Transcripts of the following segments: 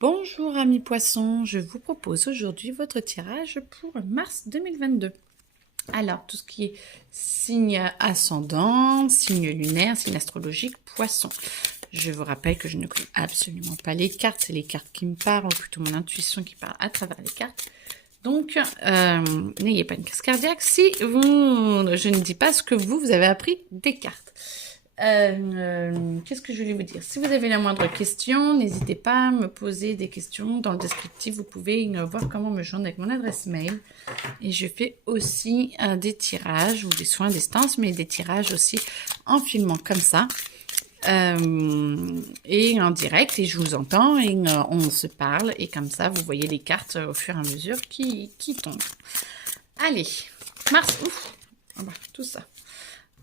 Bonjour amis poissons, je vous propose aujourd'hui votre tirage pour mars 2022. Alors, tout ce qui est signe ascendant, signe lunaire, signe astrologique, poisson. Je vous rappelle que je ne connais absolument pas les cartes, c'est les cartes qui me parlent, ou plutôt mon intuition qui parle à travers les cartes. Donc, n'ayez pas une crise cardiaque si je ne dis pas ce que vous avez appris des cartes. Qu'est-ce que je voulais vous dire? Si vous avez la moindre question, n'hésitez pas à me poser des questions dans le descriptif. Vous pouvez voir comment me joindre avec mon adresse mail. Et je fais aussi des tirages ou des soins à distance, mais des tirages aussi en filmant comme ça. Et en direct, et je vous entends, et on se parle, et comme ça, vous voyez les cartes au fur et à mesure qui tombent. Allez, Mars, ouf, ah bah, tout ça.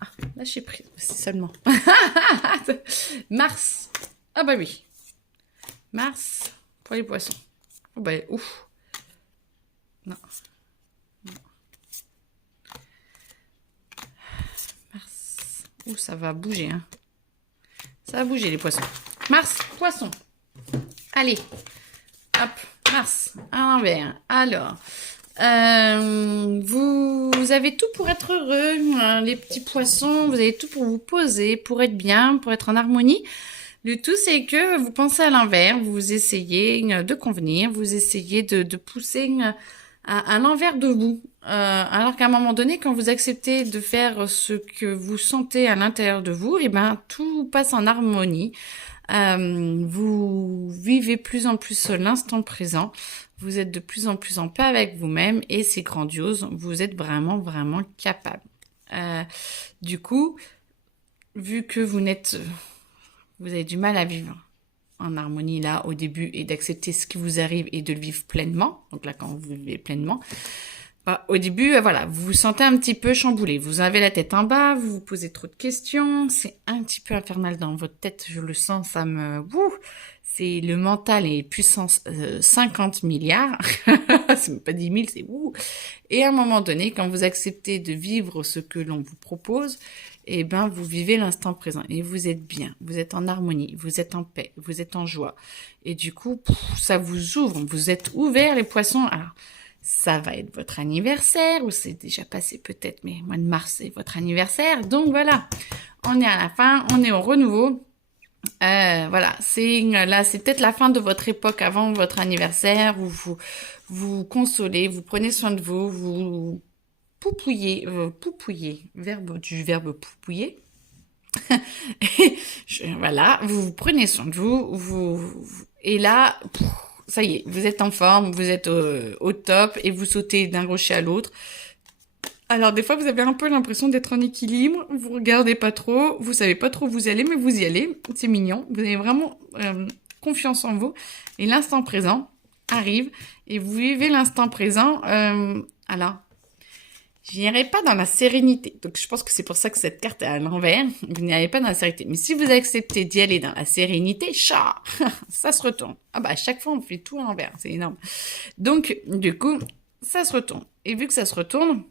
Ah, lâcher prise, c'est seulement. Mars. Ah bah oui. Mars pour les poissons. Oh bah ouf. Non. Mars. Ouh, ça va bouger, hein. Ça va bouger les poissons. Mars, poisson. Allez. Hop, Mars, à l'envers. Alors, vous avez tout pour être heureux, les petits poissons. Vous avez tout pour vous poser, pour être bien, pour être en harmonie. Le tout, c'est que vous pensez à l'envers, vous essayez de convenir, vous essayez de pousser à l'envers de vous. Alors qu'à un moment donné, quand vous acceptez de faire ce que vous sentez à l'intérieur de vous, et ben tout passe en harmonie. Vous vivez plus en plus l'instant présent. Vous êtes de plus en plus en paix avec vous-même et c'est grandiose. Vous êtes vraiment, vraiment capable. Du coup, vu que vous avez du mal à vivre en harmonie là au début et d'accepter ce qui vous arrive et de le vivre pleinement. Donc là, quand vous vivez pleinement, bah, au début, voilà, vous vous sentez un petit peu chamboulé. Vous avez la tête en bas, vous vous posez trop de questions. C'est un petit peu infernal dans votre tête, je le sens, ça me... Wouh, c'est le mental est puissance 50 milliards. C'est même pas 10 000, c'est ouh. Et à un moment donné, quand vous acceptez de vivre ce que l'on vous propose, eh ben, vous vivez l'instant présent et vous êtes bien, vous êtes en harmonie, vous êtes en paix, vous êtes en joie. Et du coup, ça vous ouvre, vous êtes ouverts les poissons. Alors, ça va être votre anniversaire, ou c'est déjà passé peut-être, mais mois de mars, c'est votre anniversaire. Donc voilà, on est à la fin, on est au renouveau. Voilà, c'est peut-être la fin de votre époque avant votre anniversaire, où vous consolez, vous prenez soin de vous, vous poupouillez, du verbe poupouiller. Voilà, vous prenez soin de et là, ça y est, vous êtes en forme, vous êtes au top et vous sautez d'un rocher à l'autre. Alors des fois, vous avez un peu l'impression d'être en équilibre, vous regardez pas trop, vous savez pas trop où vous allez, mais vous y allez, c'est mignon. Vous avez vraiment confiance en vous et l'instant présent arrive et vous vivez l'instant présent. Alors, je n'irai pas dans la sérénité. Donc, je pense que c'est pour ça que cette carte est à l'envers. Vous n'irez pas dans la sérénité. Mais si vous acceptez d'y aller dans la sérénité, ça se retourne. Ah bah, à chaque fois, on fait tout à l'envers. C'est énorme. Donc, du coup, ça se retourne. Et vu que ça se retourne,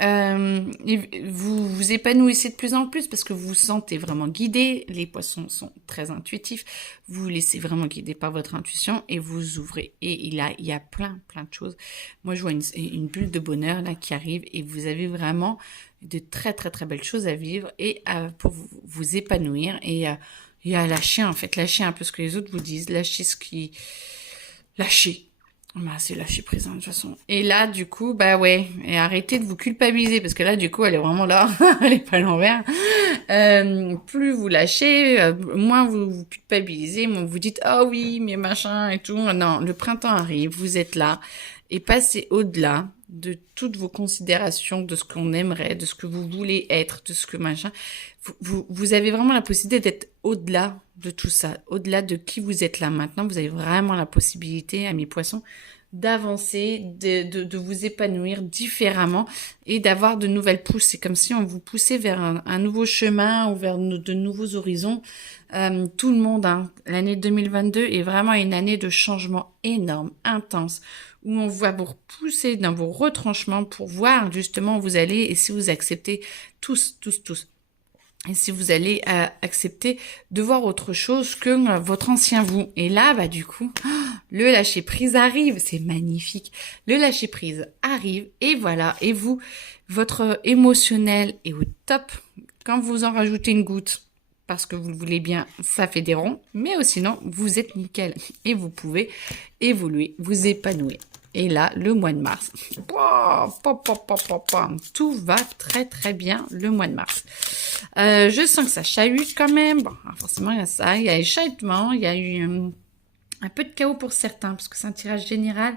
vous vous épanouissez de plus en plus parce que vous vous sentez vraiment guidé. Les poissons sont très intuitifs. Vous vous laissez vraiment guider par votre intuition et vous ouvrez. Et il y a plein de choses. Moi, je vois une bulle de bonheur là qui arrive et vous avez vraiment de très belles choses à vivre et pour vous épanouir et à lâcher en fait, lâcher un peu ce que les autres vous disent, lâcher. Bah, c'est lâcher présent de toute façon. Et là, du coup, bah ouais, et arrêtez de vous culpabiliser parce que là, du coup, elle est vraiment là, elle est pas à l'envers. Plus vous lâchez, moins vous vous culpabilisez, moins vous dites ah oui, mais machin et tout. Non, le printemps arrive, vous êtes là et passez au-delà de toutes vos considérations, de ce qu'on aimerait, de ce que vous voulez être, de ce que machin. Vous avez vraiment la possibilité d'être au-delà de tout ça, au-delà de qui vous êtes là maintenant. Vous avez vraiment la possibilité, amis poissons, d'avancer, de vous épanouir différemment et d'avoir de nouvelles pousses. C'est comme si on vous poussait vers un nouveau chemin ou vers de nouveaux horizons. Tout le monde, hein, l'année 2022 est vraiment une année de changement énorme, intense, où on va vous repousser dans vos retranchements pour voir justement où vous allez et si vous acceptez tous et si vous allez accepter de voir autre chose que votre ancien vous. Et là, bah du coup, le lâcher prise arrive, c'est magnifique. Le lâcher prise arrive et voilà, et vous, votre émotionnel est au top. Quand vous en rajoutez une goutte, parce que vous le voulez bien, ça fait des ronds, mais sinon, vous êtes nickel et vous pouvez évoluer, vous épanouir. Et là, le mois de mars, tout va très très bien le mois de mars. Je sens que ça chahute quand même. Bon, forcément, il y a ça, il y a échappement, il y a eu un peu de chaos pour certains, parce que c'est un tirage général.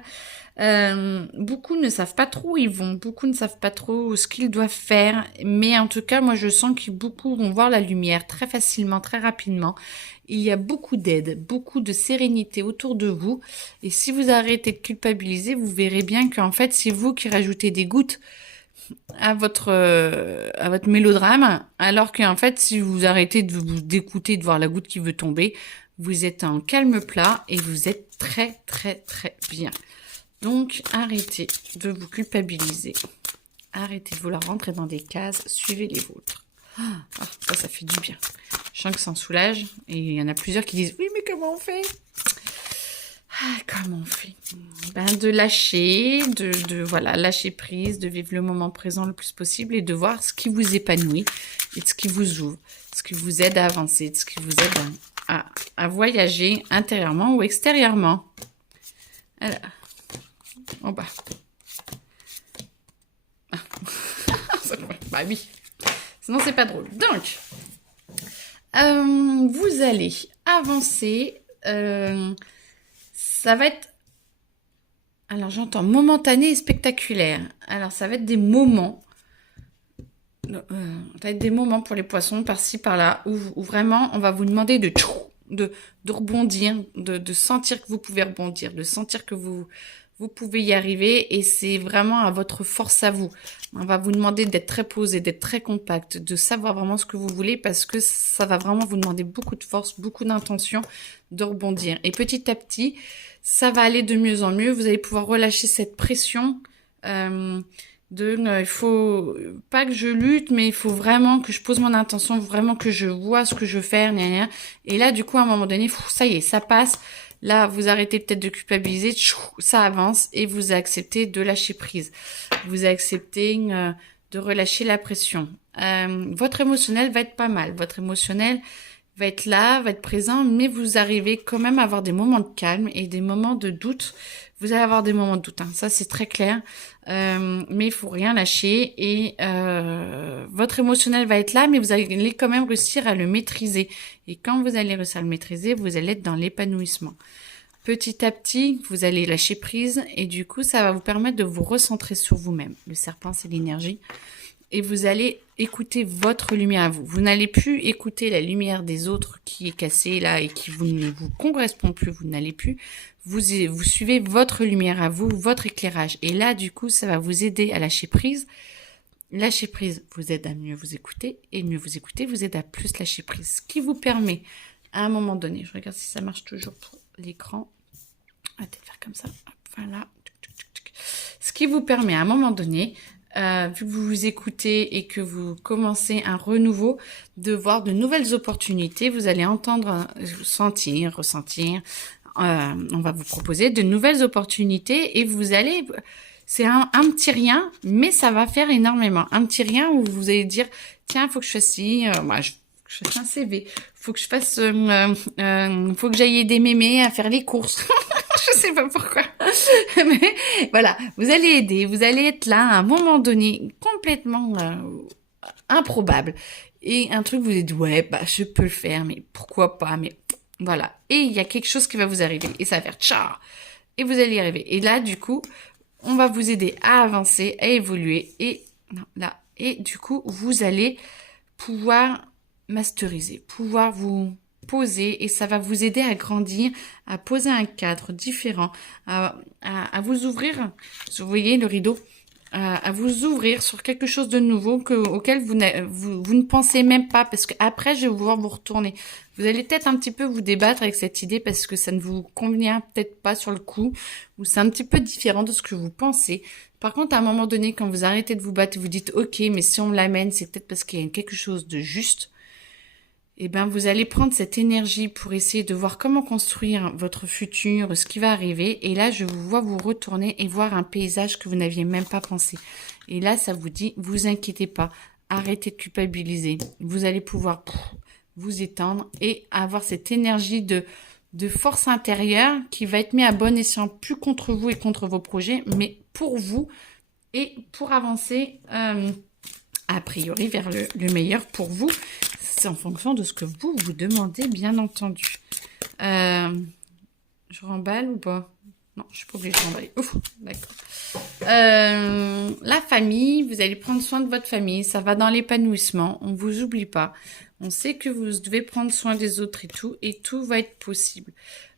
Beaucoup ne savent pas trop où ils vont, beaucoup ne savent pas trop ce qu'ils doivent faire, mais en tout cas, moi je sens que beaucoup vont voir la lumière très facilement, très rapidement. Il y a beaucoup d'aide, beaucoup de sérénité autour de vous, et si vous arrêtez de culpabiliser, vous verrez bien qu'en fait, c'est vous qui rajoutez des gouttes à votre mélodrame, alors qu'en fait, si vous arrêtez d'écouter, de voir la goutte qui veut tomber, vous êtes en calme plat et vous êtes très très très bien. Donc, arrêtez de vous culpabiliser. Arrêtez de vouloir rentrer dans des cases. Suivez les vôtres. Ça fait du bien. Je sens que ça en soulage. Et il y en a plusieurs qui disent, oui, mais comment on fait? Comment on fait? De lâcher, voilà, lâcher prise, de vivre le moment présent le plus possible et de voir ce qui vous épanouit et de ce qui vous ouvre, ce qui vous aide à avancer, de ce qui vous aide à voyager intérieurement ou extérieurement. Alors, en bas. Bah oui. Sinon, c'est pas drôle. Donc, vous allez avancer. Ça va être... Alors, j'entends momentané et spectaculaire. Alors, ça va être des moments. Ça va être des moments pour les poissons, par-ci, par-là, où vraiment, on va vous demander de rebondir, de sentir que vous pouvez rebondir, de sentir que vous pouvez y arriver et c'est vraiment à votre force à vous. On va vous demander d'être très posé, d'être très compact, de savoir vraiment ce que vous voulez parce que ça va vraiment vous demander beaucoup de force, beaucoup d'intention de rebondir. Et petit à petit, ça va aller de mieux en mieux. Vous allez pouvoir relâcher cette pression il faut pas que je lutte, mais il faut vraiment que je pose mon intention, vraiment que je vois ce que je veux faire, et là, du coup, à un moment donné, ça y est, ça passe. Là, vous arrêtez peut-être de culpabiliser, ça avance et vous acceptez de lâcher prise. Vous acceptez de relâcher la pression. Votre émotionnel va être pas mal. Votre émotionnel va être là, va être présent, mais vous arrivez quand même à avoir des moments de calme et des moments de doute. Vous allez avoir des moments de doute, ça c'est très clair. Mais il faut rien lâcher et votre émotionnel va être là, mais vous allez quand même réussir à le maîtriser. Et quand vous allez réussir à le maîtriser, vous allez être dans l'épanouissement. Petit à petit, vous allez lâcher prise et du coup, ça va vous permettre de vous recentrer sur vous-même. Le serpent, c'est l'énergie. Et vous allez écouter votre lumière à vous. Vous n'allez plus écouter la lumière des autres qui est cassée là et qui ne vous correspond plus. Vous n'allez plus. Vous suivez votre lumière à vous, votre éclairage. Et là, du coup, ça va vous aider à lâcher prise. Lâcher prise vous aide à mieux vous écouter. Et mieux vous écouter vous aide à plus lâcher prise. Ce qui vous permet, à un moment donné, je regarde si ça marche toujours pour l'écran. On va peut-être faire comme ça. Hop, voilà. Ce qui vous permet, à un moment donné, vu que vous vous écoutez et que vous commencez un renouveau, de voir de nouvelles opportunités, vous allez entendre, ressentir. On va vous proposer de nouvelles opportunités et vous allez... C'est un petit rien, mais ça va faire énormément. Un petit rien où vous allez dire, tiens, faut que je fasse ci, je fasse un CV, faut que je fasse, faut que j'aille aider mémé à faire les courses. Je sais pas pourquoi. Mais voilà, vous allez aider, vous allez être là à un moment donné complètement improbable. Et un truc, vous dites, ouais, je peux le faire, mais pourquoi pas, mais voilà. Et il y a quelque chose qui va vous arriver et ça va faire tcha. Et vous allez y arriver. Et là, du coup, on va vous aider à avancer, à évoluer. Et du coup, vous allez pouvoir masteriser, pouvoir vous poser et ça va vous aider à grandir, à poser un cadre différent, à vous ouvrir, vous voyez le rideau, à vous ouvrir sur quelque chose de nouveau auquel vous ne pensez même pas parce que après je vais pouvoir vous retourner. Vous allez peut-être un petit peu vous débattre avec cette idée parce que ça ne vous convient peut-être pas sur le coup ou c'est un petit peu différent de ce que vous pensez. Par contre, à un moment donné, quand vous arrêtez de vous battre, vous dites « Ok, mais si on me l'amène, c'est peut-être parce qu'il y a quelque chose de juste. » eh ben, vous allez prendre cette énergie pour essayer de voir comment construire votre futur, ce qui va arriver. Et là, je vous vois vous retourner et voir un paysage que vous n'aviez même pas pensé. Et là, ça vous dit, vous inquiétez pas, arrêtez de culpabiliser. Vous allez pouvoir vous étendre et avoir cette énergie de force intérieure qui va être mise à bon escient, plus contre vous et contre vos projets, mais pour vous et pour avancer a priori vers le meilleur pour vous. C'est en fonction de ce que vous vous demandez, bien entendu. Je remballe ou pas? Non, je suis pas obligée de remballer. Ouf, d'accord. La famille, vous allez prendre soin de votre famille. Ça va dans l'épanouissement. On vous oublie pas. On sait que vous devez prendre soin des autres et tout va être possible.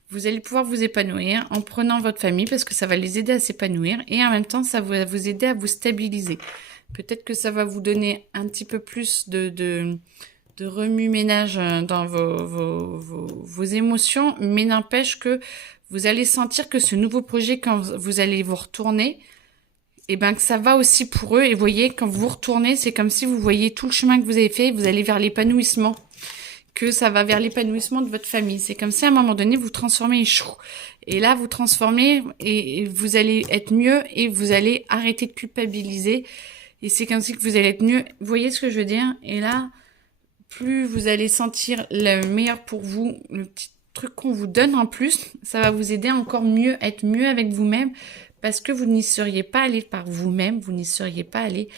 Vous allez pouvoir vous épanouir en prenant votre famille parce que ça va les aider à s'épanouir et en même temps, ça va vous aider à vous stabiliser. Peut-être que ça va vous donner un petit peu plus de remue-ménage dans vos émotions, mais n'empêche que vous allez sentir que ce nouveau projet, quand vous allez vous retourner, et ben que ça va aussi pour eux. Et vous voyez, quand vous vous retournez, c'est comme si vous voyez tout le chemin que vous avez fait, vous allez vers l'épanouissement, que ça va vers l'épanouissement de votre famille. C'est comme si à un moment donné, vous transformez et là, vous transformez et vous allez être mieux et vous allez arrêter de culpabiliser. Et c'est comme si que vous allez être mieux. Vous voyez ce que je veux dire? Et là, plus vous allez sentir le meilleur pour vous, le petit truc qu'on vous donne en plus, ça va vous aider encore mieux, à être mieux avec vous-même, parce que vous n'y seriez pas allé par vous-même, vous n'y seriez pas allé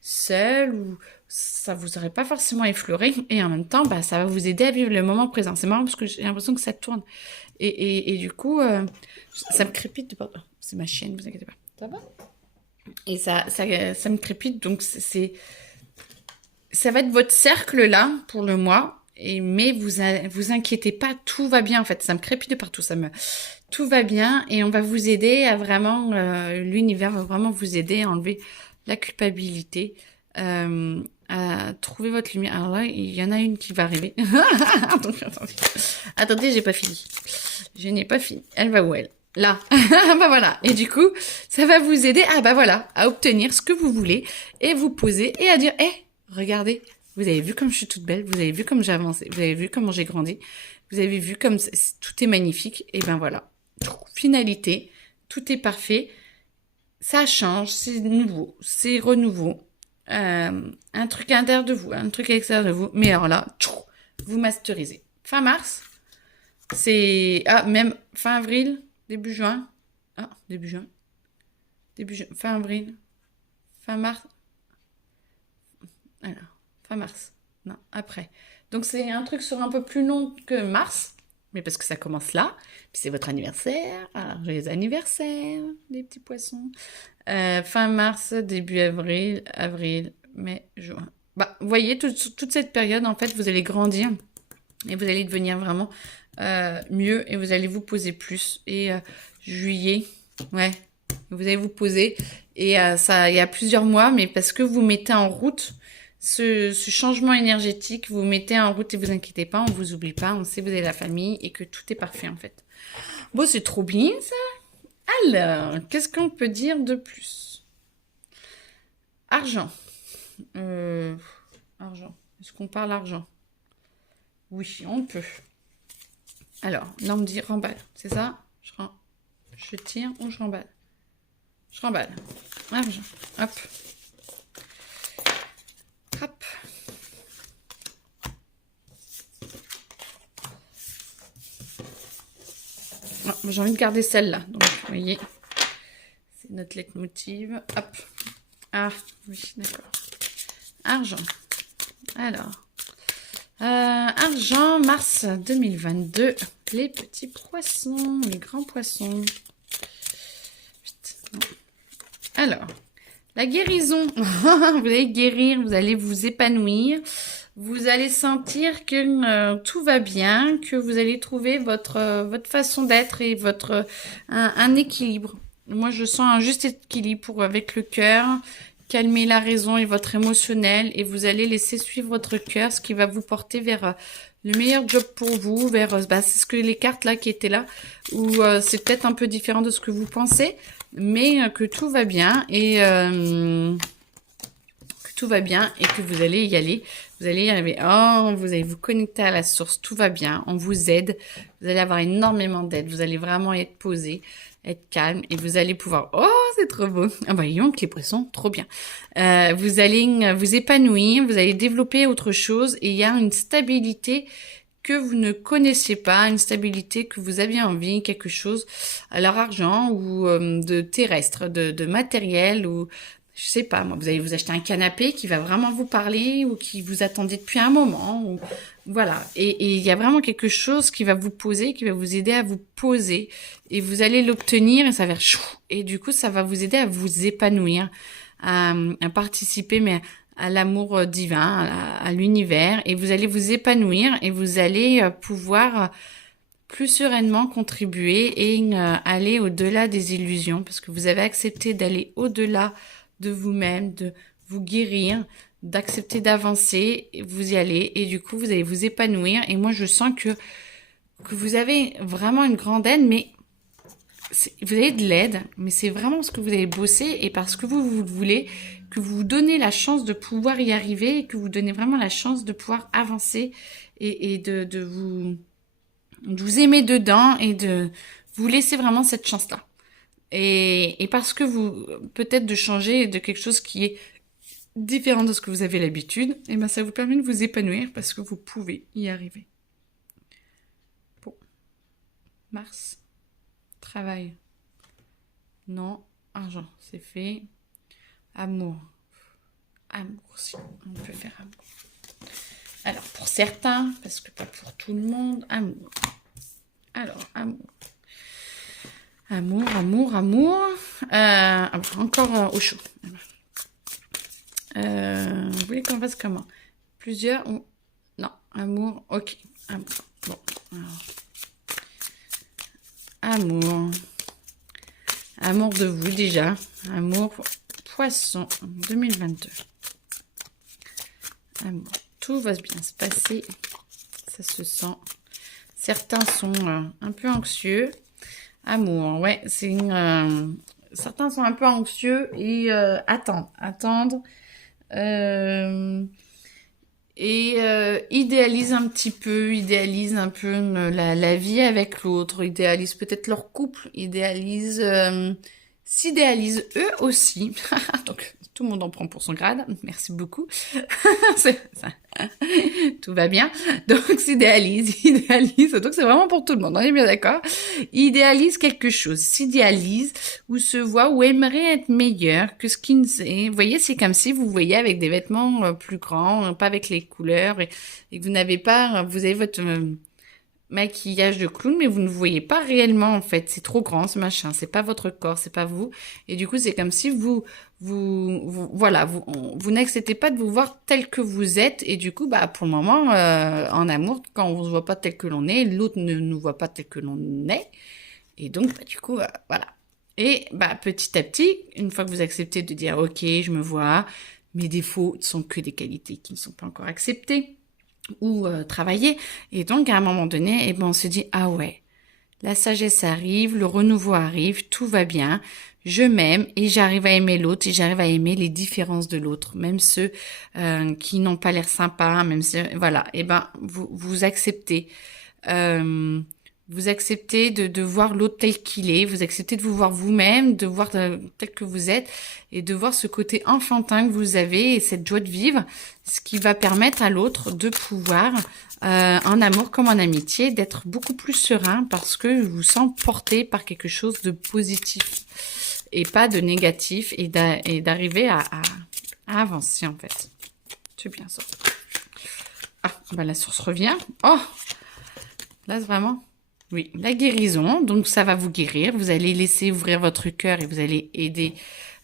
seul, ou ça vous aurait pas forcément effleuré, et en même temps, bah, ça va vous aider à vivre le moment présent. C'est marrant parce que j'ai l'impression que ça tourne. Et du coup, ça me crépite. Pardon, c'est ma chienne, vous inquiétez pas. Ça va? Et ça me crépite, donc ça va être votre cercle là pour le mois. Mais vous inquiétez pas, tout va bien en fait. Ça me crépite de partout, tout va bien et on va vous aider à vraiment, l'univers va vraiment vous aider à enlever la culpabilité, à trouver votre lumière. Alors là, il y en a une qui va arriver. Attendez, j'ai pas fini. Je n'ai pas fini. Elle va où elle? Là. Bah voilà. Et du coup, ça va vous aider à obtenir ce que vous voulez et vous poser et à dire, regardez, vous avez vu comme je suis toute belle, vous avez vu comme j'ai avancé, vous avez vu comment j'ai grandi, vous avez vu comme tout est magnifique. Et ben voilà. Finalité, tout est parfait. Ça change, c'est nouveau, c'est renouveau. Un truc à l'intérieur de vous, un truc à l'extérieur de vous. Mais alors là, vous masterisez. Fin mars, c'est... même fin avril, début juin. Début juin. Fin avril. Fin mars. Alors, fin mars. Non, après. Donc, c'est un truc sur un peu plus long que mars. Mais parce que ça commence là. Puis c'est votre anniversaire. Alors, joyeux anniversaire, les petits poissons. Fin mars, début avril, mai, juin. Bah, vous voyez, toute cette période, en fait, vous allez grandir. Et vous allez devenir vraiment mieux. Et vous allez vous poser plus. Et juillet, ouais, vous allez vous poser. Et ça, il y a plusieurs mois, mais parce que vous mettez en route ce changement énergétique, vous mettez en route et vous inquiétez pas, on vous oublie pas, on sait que vous avez la famille et que tout est parfait en fait. Bon, c'est trop bien ça. Alors, qu'est-ce qu'on peut dire de plus? Argent. Argent. Est-ce qu'on parle argent? Oui, on peut. Alors, là on me dit remballe, c'est ça? Je tire ou je remballe? Je remballe. Argent. Hop. Hop. Oh, j'ai envie de garder celle-là. Donc, vous voyez, c'est notre leitmotiv. Hop. Ah, oui, d'accord. Argent. Alors. Argent, mars 2022. Les petits poissons, les grands poissons. Alors. La guérison, vous allez guérir, vous allez vous épanouir, vous allez sentir que tout va bien, que vous allez trouver votre façon d'être et un équilibre. Moi, je sens un juste équilibre avec le cœur, calmer la raison et votre émotionnel et vous allez laisser suivre votre cœur, ce qui va vous porter vers le meilleur job pour vous, c'est ce que les cartes là qui étaient là, où c'est peut-être un peu différent de ce que vous pensez, mais que tout va bien et que tout va bien et que vous allez y aller. Vous allez y arriver. Oh, vous allez vous connecter à la source, tout va bien. On vous aide. Vous allez avoir énormément d'aide. Vous allez vraiment être posé, être calme et vous allez pouvoir... Oh, c'est trop beau. Ah bah, voyons que les poissons, trop bien. Vous allez vous épanouir, vous allez développer autre chose et il y a une stabilité que vous ne connaissez pas, une stabilité que vous aviez envie, quelque chose à leur argent ou de terrestre, de matériel ou je sais pas, moi, vous allez vous acheter un canapé qui va vraiment vous parler ou qui vous attendait depuis un moment ou voilà. Et il y a vraiment quelque chose qui va vous poser, qui va vous aider à vous poser et vous allez l'obtenir et ça va faire chou. Et du coup, ça va vous aider à vous épanouir, à participer, mais à l'amour divin, à l'univers, et vous allez vous épanouir et vous allez pouvoir plus sereinement contribuer et aller au-delà des illusions, parce que vous avez accepté d'aller au-delà de vous-même, de vous guérir, d'accepter d'avancer, vous y allez, et du coup, vous allez vous épanouir, et moi, je sens que vous avez vraiment une grande aide, mais vous avez de l'aide, mais c'est vraiment parce que vous avez bossé et parce que vous voulez, que vous vous donnez la chance de pouvoir y arriver et que vous donnez vraiment la chance de pouvoir avancer et de vous aimer dedans et de vous laisser vraiment cette chance-là. Et parce que vous, peut-être de changer de quelque chose qui est différent de ce que vous avez l'habitude, et ben ça vous permet de vous épanouir parce que vous pouvez y arriver. Bon. Mars. Travail. Non. Argent, c'est fait. Amour. Amour aussi. On peut faire amour. Alors, pour certains, parce que pas pour tout le monde, amour. Alors, amour. Amour. Encore au chaud. Vous voulez qu'on fasse comment? Plusieurs ou... Non, amour, ok. Amour. Bon, alors... Amour de vous déjà. Amour poisson 2022. Amour. Tout va bien se passer. Ça se sent. Certains sont un peu anxieux. Amour, ouais, c'est une... certains sont un peu anxieux et attendent. Idéalisent un peu la vie avec l'autre, idéalisent peut-être leur couple, s'idéalisent eux aussi. Donc tout le monde en prend pour son grade, merci beaucoup. Tout va bien. Donc s'idéalise, donc c'est vraiment pour tout le monde, on est bien d'accord. Idéalise quelque chose, s'idéalise ou se voit ou aimerait être meilleur que ce qu'il est. Vous voyez, c'est comme si vous voyez avec des vêtements plus grands, pas avec les couleurs et que vous n'avez pas, vous avez votre maquillage de clown, mais vous ne voyez pas réellement en fait. C'est trop grand ce machin, c'est pas votre corps, c'est pas vous. Et du coup, c'est comme si vous n'acceptez pas de vous voir tel que vous êtes. Et du coup, bah pour le moment, en amour, quand on se voit pas tel que l'on est, l'autre ne nous voit pas tel que l'on est. Et donc, bah, du coup, voilà. Et bah petit à petit, une fois que vous acceptez de dire, ok, je me vois, mes défauts ne sont que des qualités qui ne sont pas encore acceptées ou travailler. Et donc, à un moment donné, on se dit, ah ouais, la sagesse arrive, le renouveau arrive, tout va bien, je m'aime et j'arrive à aimer l'autre et j'arrive à aimer les différences de l'autre, même ceux qui n'ont pas l'air sympas, même ceux, voilà, vous acceptez. Vous acceptez de voir l'autre tel qu'il est, vous acceptez de vous voir vous-même, de voir tel que vous êtes et de voir ce côté enfantin que vous avez et cette joie de vivre, ce qui va permettre à l'autre de pouvoir, en amour comme en amitié, d'être beaucoup plus serein parce que vous sent porté par quelque chose de positif et pas de négatif et d'arriver à avancer en fait. C'est bien ça. Ah, bah la source revient. Oh, là c'est vraiment... Oui, la guérison, donc ça va vous guérir, vous allez laisser ouvrir votre cœur et vous allez aider,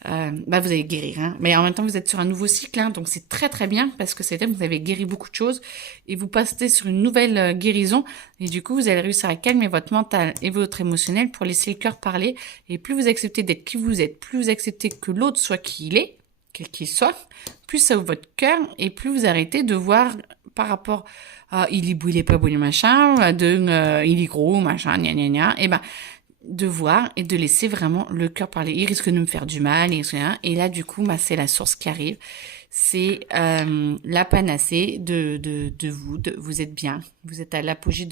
vous allez guérir, hein. Mais en même temps vous êtes sur un nouveau cycle, hein, donc c'est très très bien parce que c'est-à-dire que vous avez guéri beaucoup de choses et vous passez sur une nouvelle guérison et du coup vous allez réussir à calmer votre mental et votre émotionnel pour laisser le cœur parler et plus vous acceptez d'être qui vous êtes, plus vous acceptez que l'autre soit qui il est, quel qu'il soit, plus ça ouvre votre cœur et plus vous arrêtez de voir par rapport à il est beau, il est pas beau, le machin, il est gros, machin, gna gna gna, et de voir et de laisser vraiment le cœur parler. Il risque de me faire du mal, et là du coup, bah, c'est la source qui arrive. C'est la panacée de vous. Vous êtes bien, vous êtes à l'apogée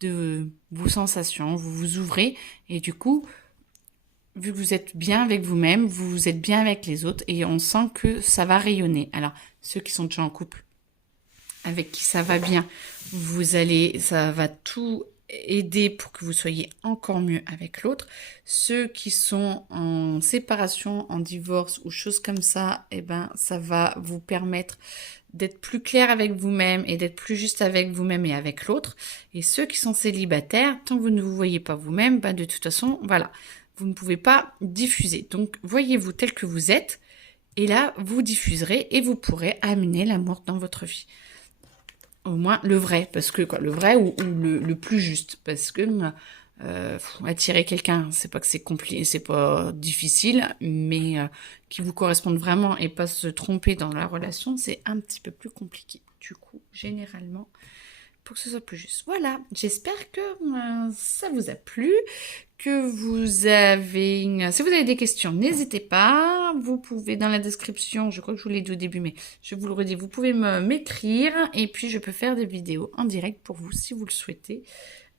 de vos sensations, vous vous ouvrez et du coup, vu que vous êtes bien avec vous-même, vous êtes bien avec les autres et on sent que ça va rayonner. Alors, ceux qui sont déjà en couple, avec qui ça va bien, ça va tout aider pour que vous soyez encore mieux avec l'autre. Ceux qui sont en séparation, en divorce ou choses comme ça, eh ben, ça va vous permettre d'être plus clair avec vous-même et d'être plus juste avec vous-même et avec l'autre. Et ceux qui sont célibataires, tant que vous ne vous voyez pas vous-même, ben, de toute façon, voilà, vous ne pouvez pas diffuser. Donc, voyez-vous tel que vous êtes et là, vous diffuserez et vous pourrez amener l'amour dans votre vie. Au moins le vrai, parce que quoi, le vrai ou le plus juste, parce que attirer quelqu'un, c'est pas que c'est compliqué, c'est pas difficile, mais qui vous corresponde vraiment et pas se tromper dans la relation, c'est un petit peu plus compliqué. Du coup, généralement, pour que ce soit plus juste. Voilà, j'espère que ça vous a plu, que vous avez... Si vous avez des questions, n'hésitez pas. Vous pouvez, dans la description, je crois que je vous l'ai dit au début, mais je vous le redis, vous pouvez m'écrire et puis je peux faire des vidéos en direct pour vous si vous le souhaitez.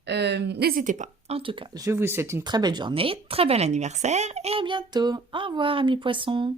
N'hésitez pas. En tout cas, je vous souhaite une très belle journée, très bel anniversaire et à bientôt. Au revoir, amis poissons.